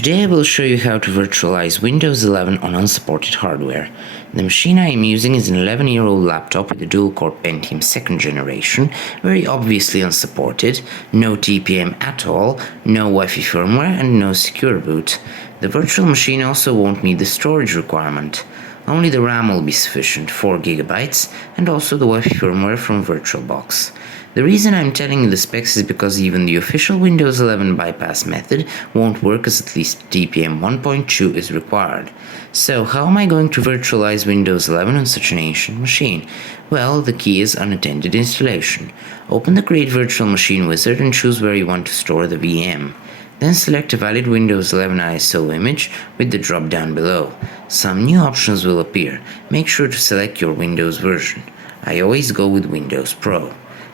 Today I will show you how to virtualize Windows 11 on unsupported hardware. The machine I am using is an 11-year-old laptop with a dual-core Pentium 2nd generation, very obviously unsupported, no TPM at all, no Wi-Fi firmware and no SecureBoot. The virtual machine also won't meet the storage requirement. Only the RAM will be sufficient, 4 GB, and also the Wi-Fi firmware from VirtualBox. The reason I'm telling you the specs is because even the official Windows 11 bypass method won't work, as at least TPM 1.2 is required. So how am I going to virtualize Windows 11 on such an ancient machine? Well, the key is unattended installation. Open the Create Virtual Machine wizard and choose where you want to store the VM. Then select a valid Windows 11 ISO image with the drop down below. Some new options will appear. Make sure to select your Windows version. I always go with Windows Pro.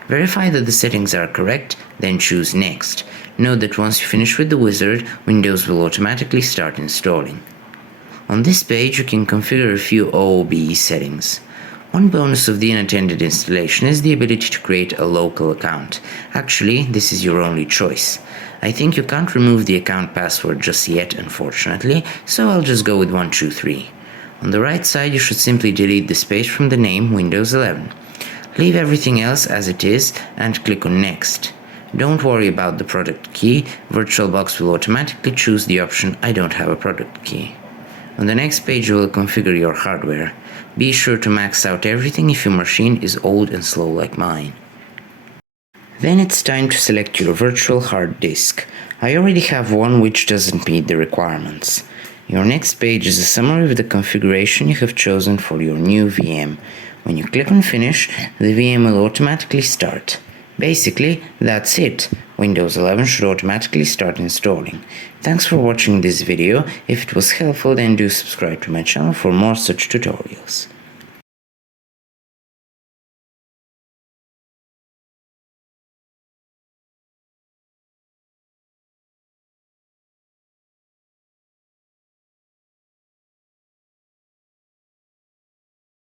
Verify that the settings are correct, then choose Next. Note that once you finish with the wizard, Windows will automatically start installing. On this page, you can configure a few OOBE settings. One bonus of the unattended installation is the ability to create a local account. Actually, this is your only choice. I think you can't remove the account password just yet, unfortunately, so I'll just go with 123. On the right side, you should simply delete the space from the name Windows 11. Leave everything else as it is and click on Next. Don't worry about the product key, VirtualBox will automatically choose the option I don't have a product key. On the next page you will configure your hardware. Be sure to max out everything if your machine is old and slow like mine. Then it's time to select your virtual hard disk. I already have one which doesn't meet the requirements. Your next page is a summary of the configuration you have chosen for your new VM. When you click on Finish, the VM will automatically start. Basically, that's it. Windows 11 should automatically start installing. Thanks for watching this video. If it was helpful, then do subscribe to my channel for more such tutorials.